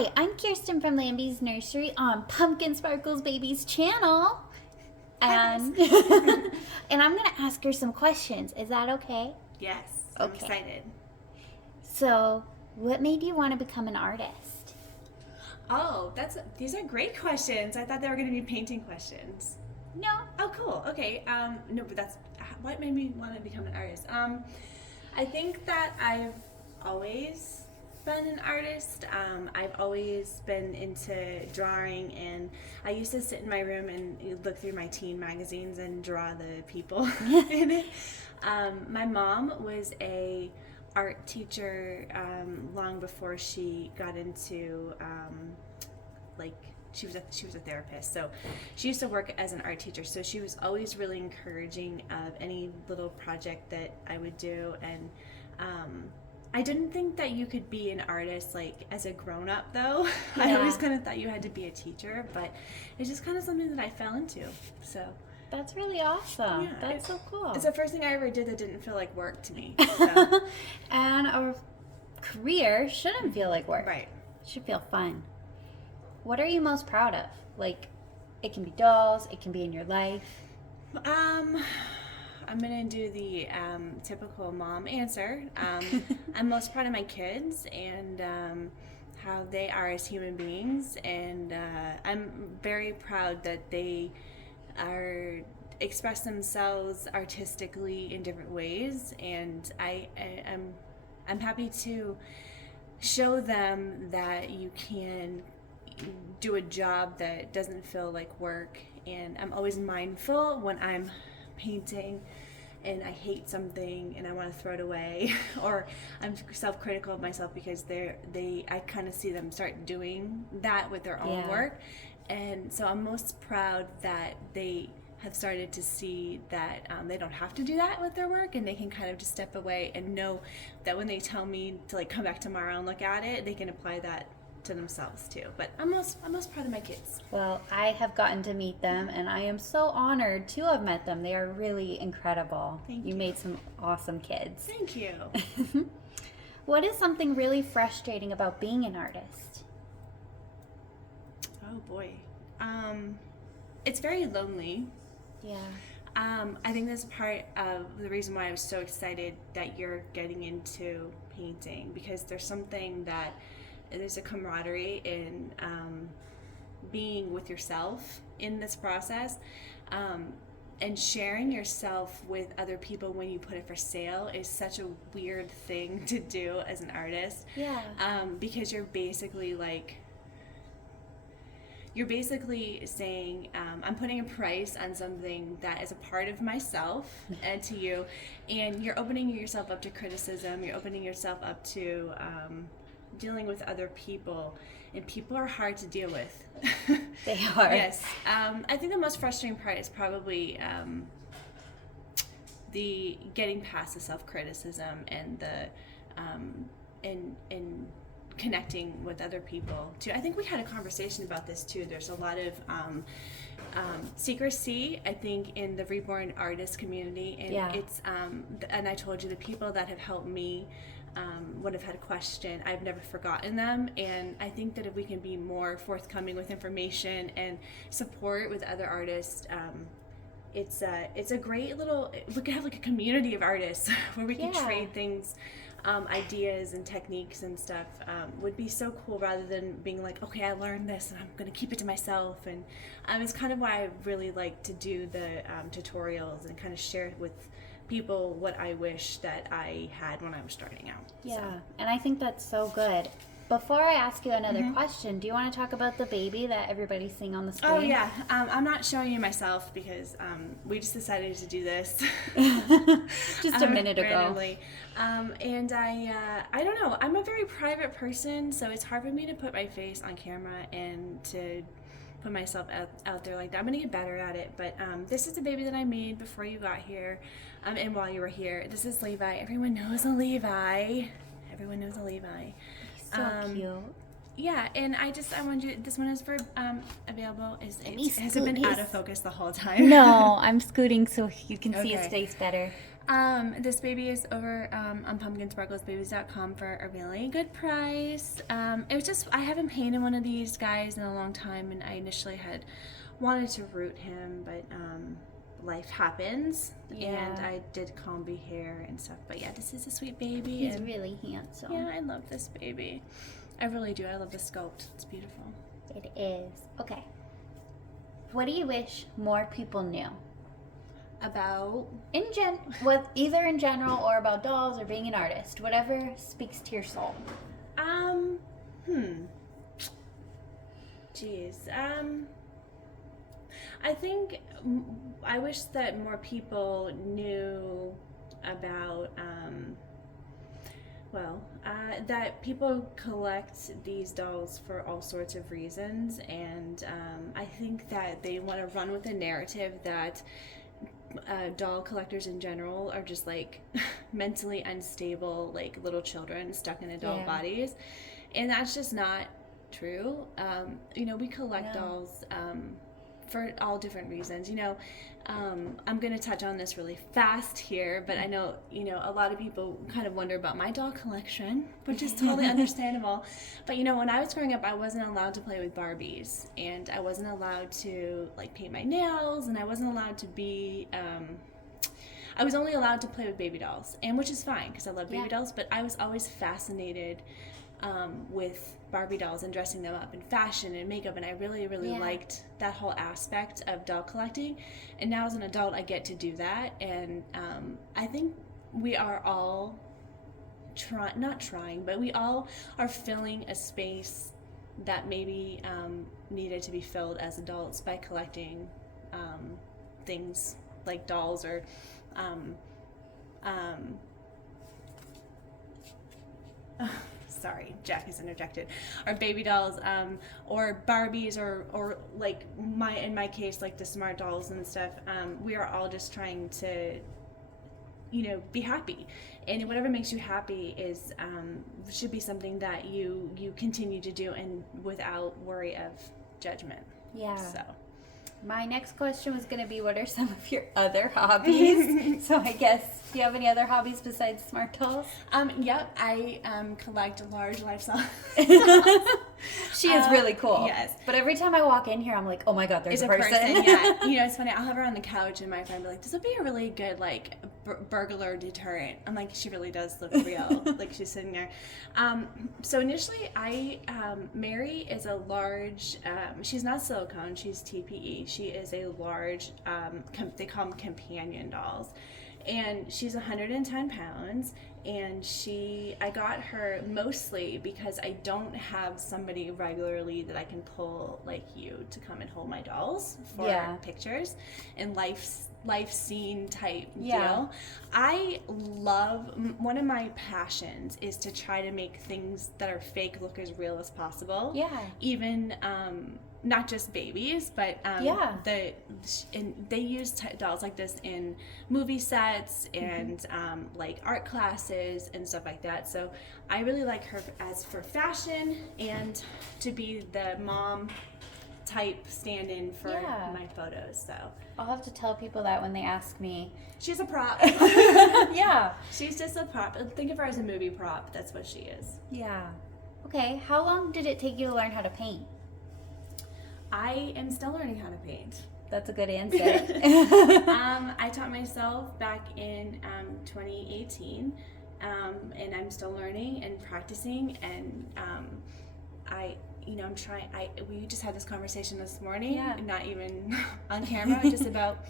Hi, I'm Keirsten from Lambie's Nursery on Pumpkin Sparkles Baby's channel. And, and I'm going to ask her some questions. Is that okay? Yes, I'm Okay. excited. So, what made you want to become an artist? Oh, these are great questions. I thought they were going to be painting questions. No. Oh, cool. Okay. No, but that's what made me want to become an artist. I think that I've always been an artist. I've always been into drawing, and I used to sit in my room and look through my teen magazines and draw the people in it. My mom was a art teacher long before she got into like she was a therapist, so she used to work as an art teacher, so she was always really encouraging of any little project that I would do. And I didn't think that you could be an artist like as a grown-up though. Yeah. I always kind of thought you had to be a teacher, but it's just kind of something that I fell into. So That's really awesome. yeah, That's so cool. it's the first thing I ever did that didn't feel like work to me. So. And a career shouldn't feel like work. Right. It should feel fun. What are you most proud of? Like, it can be dolls, it can be in your life. I'm gonna do the typical mom answer. I'm most proud of my kids and how they are as human beings, and I'm very proud that they are express themselves artistically in different ways, and I'm happy to show them that you can do a job that doesn't feel like work. And I'm always mindful when I'm painting and I hate something and I want to throw it away, or I'm self-critical of myself because I kind of see them start doing that with their own work. And so I'm most proud that they have started to see that they don't have to do that with their work, and they can kind of just step away and know that when they tell me to like come back tomorrow and look at it, they can apply that to themselves too. But I'm most proud of my kids. Well, I have gotten to meet them, and I am so honored to have met them. They are really incredible. Thank you. You made some awesome kids. Thank you. What is something really frustrating about being an artist? Oh boy. It's very lonely. Yeah. I think that's part of the reason why I was so excited that you're getting into painting, because there's a camaraderie in being with yourself in this process, and sharing yourself with other people when you put it for sale is such a weird thing to do as an artist. Yeah. Because you're basically saying, I'm putting a price on something that is a part of myself and to you, and you're opening yourself up to criticism, you're opening yourself up to dealing with other people, and people are hard to deal with. They are. Yes. I think the most frustrating part is probably the getting past the self-criticism and the in connecting with other people too. I think we had a conversation about this too. There's a lot of secrecy, I think, in the reborn artist community, and it's and I told you the people that have helped me would have had a question, I've never forgotten them. And I think that if we can be more forthcoming with information and support with other artists, it's a great little, we could have like a community of artists where we can trade things, ideas and techniques and stuff. Would be so cool, rather than being like, okay, I learned this and I'm going to keep it to myself. And it's kind of why I really like to do the tutorials and kind of share with people what I wish that I had when I was starting out. Yeah, so. And I think that's so good. Before I ask you another question, do you want to talk about the baby that everybody's seeing on the screen? Oh yeah, I'm not showing you myself because we just decided to do this just a minute ago. Randomly. And I don't know, I'm a very private person, so it's hard for me to put my face on camera and to put myself out there like that. I'm gonna get better at it, but this is the baby that I made before you got here, and while you were here. This is Levi. Everyone knows a Levi. So cute. Yeah, and I wanted you, this one is for available. It hasn't been out of focus the whole time. No, I'm scooting so you can see his face better. This baby is over on pumpkinsparklesbabies.com for a really good price. It was just, I haven't painted one of these guys in a long time, and I initially had wanted to root him, but life happens, and I did combi hair and stuff. But yeah, this is a sweet baby. He's and really handsome. yeah, I love this baby. I really do. I love the sculpt. It's beautiful. It is. Okay. What do you wish more people knew? About Either in general or about dolls or being an artist, whatever speaks to your soul. I think I wish that more people knew about that people collect these dolls for all sorts of reasons, and I think that they want to run with a narrative that doll collectors in general are just like mentally unstable, like little children stuck in adult bodies, and that's just not true. We collect dolls for all different reasons. I'm going to touch on this really fast here, but I know, a lot of people kind of wonder about my doll collection, which is totally understandable. But, when I was growing up, I wasn't allowed to play with Barbies, and I wasn't allowed to, like, paint my nails, and I wasn't allowed to be, I was only allowed to play with baby dolls, and which is fine, because I love baby dolls, but I was always fascinated with Barbie dolls and dressing them up in fashion and makeup, and I really liked that whole aspect of doll collecting. And now as an adult, I get to do that, and I think we are all we all are filling a space that maybe needed to be filled as adults by collecting things like dolls or sorry, Jack has interjected, or baby dolls, or Barbies, or like in my case, like the smart dolls and stuff. We are all just trying to, be happy, and whatever makes you happy is should be something that you continue to do, and without worry of judgment. Yeah. So. My next question was going to be, what are some of your other hobbies? So I guess, do you have any other hobbies besides smart dolls? Yep, I collect large life-size. She is really cool. Yes. But every time I walk in here, I'm like, oh my God, there's a person. Yeah. It's funny. I'll have her on the couch, and my friend will be like, this would be a really good, like, burglar deterrent. I'm like, she really does look real. Like, she's sitting there. So initially, Mary is a large, she's not silicone, she's TPE. She is a large, they call them companion dolls. And she's 110 pounds, and I got her mostly because I don't have somebody regularly that I can pull like you to come and hold my dolls for pictures and life scene type deal. I love, one of my passions is to try to make things that are fake look as real as possible. Yeah. Even not just babies, but they use dolls like this in movie sets and like art classes and stuff like that. So I really like her as for fashion and to be the mom type stand-in for my photos. So I'll have to tell people that when they ask me. She's a prop. Yeah. She's just a prop. Think of her as a movie prop. That's what she is. Yeah. Okay. How long did it take you to learn how to paint? I am still learning how to paint. That's a good answer. I taught myself back in 2018, and I'm still learning and practicing. And I'm trying. We just had this conversation this morning, not even on camera, just about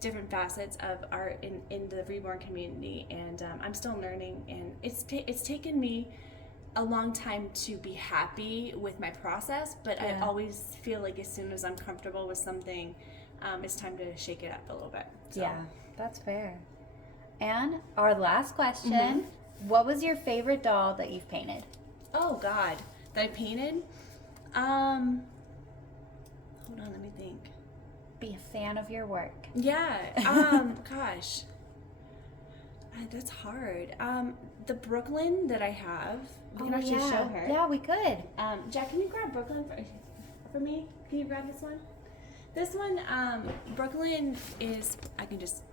different facets of art in the reborn community. And I'm still learning, and it's taken me a long time to be happy with my process, but I always feel like as soon as I'm comfortable with something, it's time to shake it up a little bit. So. Yeah, that's fair. And our last question, what was your favorite doll that you've painted? Oh God, that I painted? Hold on, let me think. Be a fan of your work. Yeah, gosh. That's hard. The Brooklyn that I have, we can actually show her. Yeah, we could. Jack, can you grab Brooklyn for me? Can you grab this one? This one, Brooklyn is, I can just,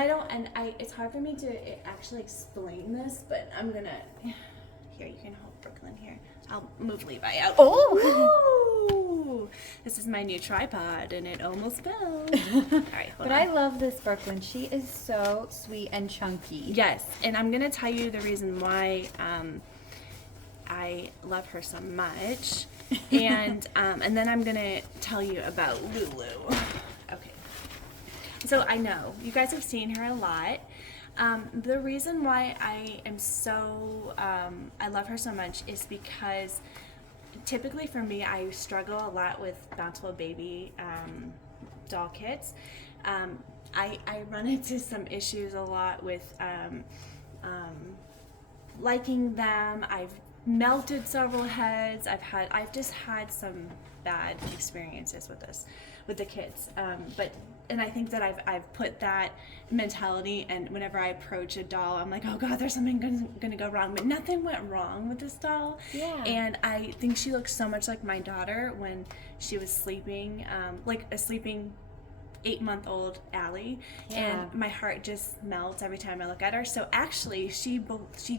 And it's hard for me to actually explain this, but I'm gonna, here, you can hold Brooklyn here. I'll move Levi out. Oh! This is my new tripod, and it almost fell. All right, hold But on. I love this Brooklyn. She is so sweet and chunky. Yes, and I'm gonna tell you the reason why I love her so much, and then I'm gonna tell you about Lulu. Okay. So I know you guys have seen her a lot. The reason why I am so I love her so much is because typically for me, I struggle a lot with Bountiful Baby doll kits. I run into some issues a lot with liking them. I've melted several heads. I've just had some bad experiences with the kids. And I think that I've put that mentality, and whenever I approach a doll, I'm like, oh God, there's something gonna go wrong. But nothing went wrong with this doll. Yeah. And I think she looks so much like my daughter when she was sleeping, like a sleeping 8-month-old Allie. Yeah. And my heart just melts every time I look at her. So actually, she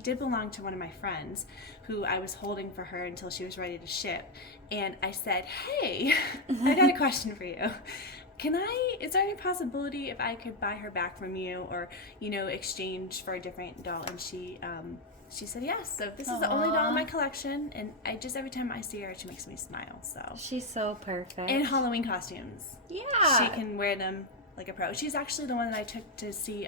did belong to one of my friends who I was holding for her until she was ready to ship. And I said, hey, I got a question for you. Is there any possibility if I could buy her back from you, or, exchange for a different doll? And she said yes. So this is the only doll in my collection, and every time I see her, she makes me smile. So She's so perfect. and Halloween costumes. Yeah. She can wear them like a pro. She's actually the one that I took to see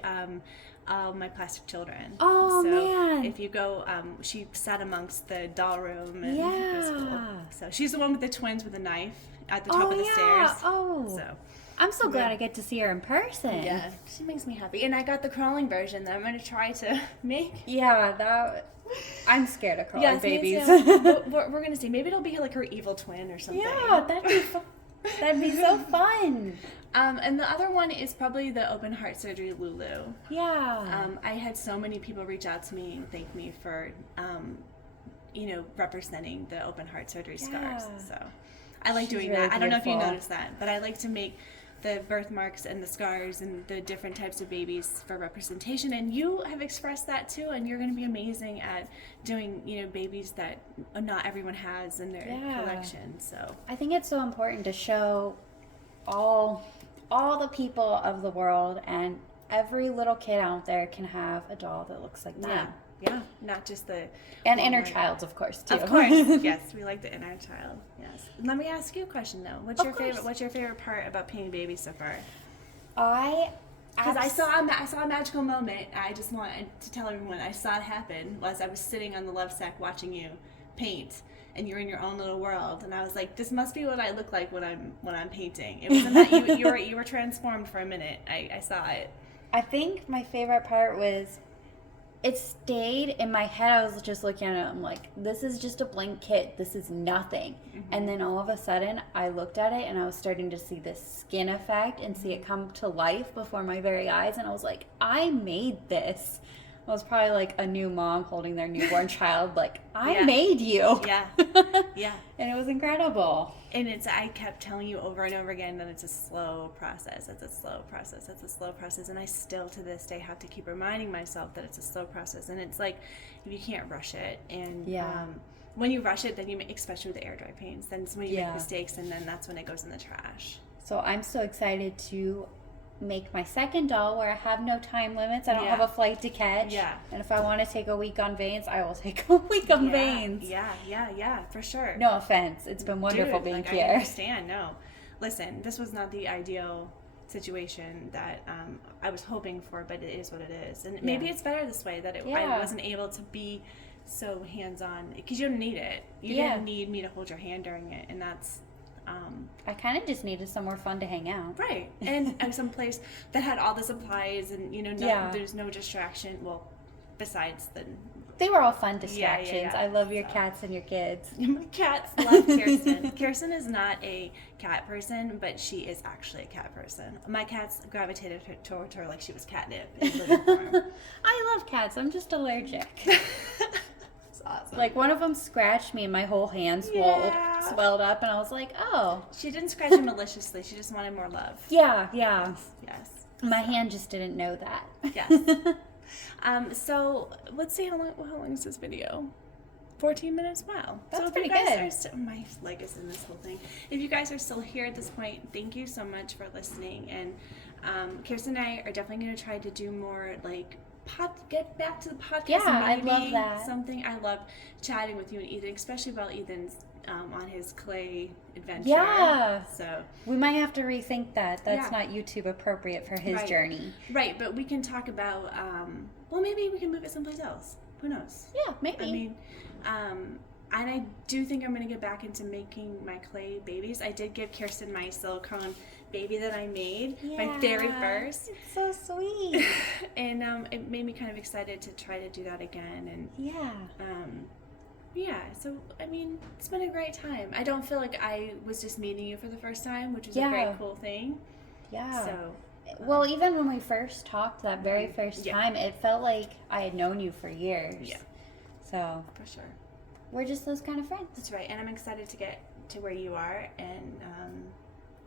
my plastic children. Oh, so man. if you go, she sat amongst the doll room, and it was cool. Yeah. So she's the one with the twins with a knife at the top of the stairs. Oh. So I'm so glad I get to see her in person. yeah, she makes me happy. And I got the crawling version that I'm going to try to make. Yeah, I'm scared of crawling babies. We're going to see. Maybe it'll be like her evil twin or something. Yeah, that'd be so fun. And the other one is probably the open heart surgery Lulu. Yeah. I had so many people reach out to me and thank me for, representing the open heart surgery scars. So I like doing really that. I don't know if you beautiful. noticed that, but I like to make the birthmarks and the scars and the different types of babies for representation. And you have expressed that too, and you're going to be amazing at doing, babies that not everyone has in their collection. So I think it's so important to show all the people of the world, and every little kid out there can have a doll that looks like them. Yeah, not just the And inner childs, of course, too. Of course, yes, we like the inner child. Yes. Let me ask you a question though. What's your favorite part about painting babies so far? Because I saw a magical moment. I just wanted to tell everyone I saw it happen as I was sitting on the love sack watching you paint, and you're in your own little world. And I was like, this must be what I look like when I'm painting. It wasn't that you were transformed for a minute. I saw it. I think my favorite part was, it stayed in my head. I was just looking at it. I'm like, this is just a blank kit. This is nothing. Mm-hmm. And then all of a sudden, I looked at it and I was starting to see this skin effect and see it come to life before my very eyes. And I was like, I made this. I was probably like a new mom holding their newborn child. Like, I made you. Yeah. Yeah. And it was incredible. And I kept telling you over and over again that it's a slow process. It's a slow process. It's a slow process. And I still to this day have to keep reminding myself that it's a slow process. And it's like, you can't rush it. And when you rush it, then especially with the air dry paints, then it's when you make mistakes, and then that's when it goes in the trash. So I'm so excited to make my second doll where I have no time limits. I don't have a flight to catch. Yeah. And if I want to take a week on Vanes, I will take a week on Vanes. Yeah, for sure. No offense. It's been wonderful being here. I understand. No. Listen, this was not the ideal situation that I was hoping for, but it is what it is. And maybe it's better this way, that I wasn't able to be so hands-on, because you don't need it. You didn't need me to hold your hand during it, and that's I kind of just needed somewhere fun to hang out. Right. And some place that had all the supplies and, there's no distraction. Well, besides they were all fun distractions. Yeah. I love your cats and your kids. My cats love Keirsten. Keirsten is not a cat person, but she is actually a cat person. My cats gravitated towards her like she was catnip in living form. I love cats. I'm just allergic. Awesome. Like, one of them scratched me and my whole hand swelled up, and I was like, oh. She didn't scratch you maliciously. She just wanted more love. Yeah. Yes. My hand just didn't know that. Yes. So let's see how long is this video? 14 minutes. Wow. That's so if pretty you guys good. are still, my leg is in this whole thing. If you guys are still here at this point, thank you so much for listening. And Keirsten and I are definitely going to try to do more like get back to the podcast. Yeah, I maybe love that. Something I love chatting with you and Ethan, especially about Ethan's on his clay adventure. Yeah. So We might have to rethink that. That's Yeah. not YouTube appropriate for his Right. journey. Right, but we can talk about well, maybe we can move it someplace else. Who knows? Yeah, maybe. I mean, and I do think I'm going to get back into making my clay babies. I did give Keirsten my silicone baby that I made, my very first. It's so sweet. And it made me kind of excited to try to do that again. And Yeah. yeah, so I mean, it's been a great time. I don't feel like I was just meeting you for the first time, which is a Yeah. very cool thing. Yeah. So, Well, even when we first talked that very first Yeah. time, it felt like I had known you for years. Yeah. So for sure. we're just those kind of friends. That's right, and I'm excited to get to where you are, and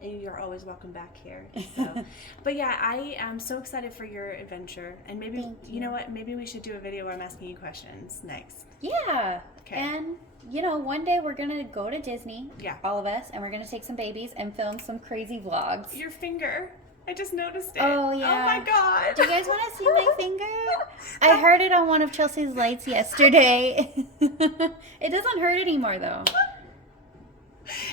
you're always welcome back here. So, but yeah, I am so excited for your adventure, and maybe Thank you you. know what? Maybe we should do a video where I'm asking you questions next. Yeah. Okay. And, one day we're going to go to Disney, Yeah. all of us, and we're going to take some babies and film some crazy vlogs. Your finger, I just noticed it. Oh, yeah. Oh my god. Do you guys want to see my finger? I heard it on one of Chelsea's lights yesterday. It doesn't hurt anymore, though.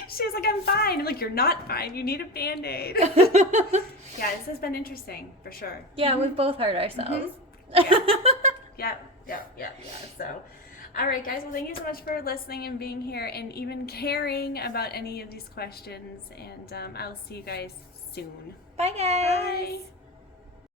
She was like, I'm fine. I'm like, you're not fine. You need a Band-Aid. Yeah, this has been interesting for sure. Yeah, we've both hurt ourselves. Yeah. So, all right, guys. Well, thank you so much for listening and being here and even caring about any of these questions. And I'll see you guys soon. Bye, guys. Bye.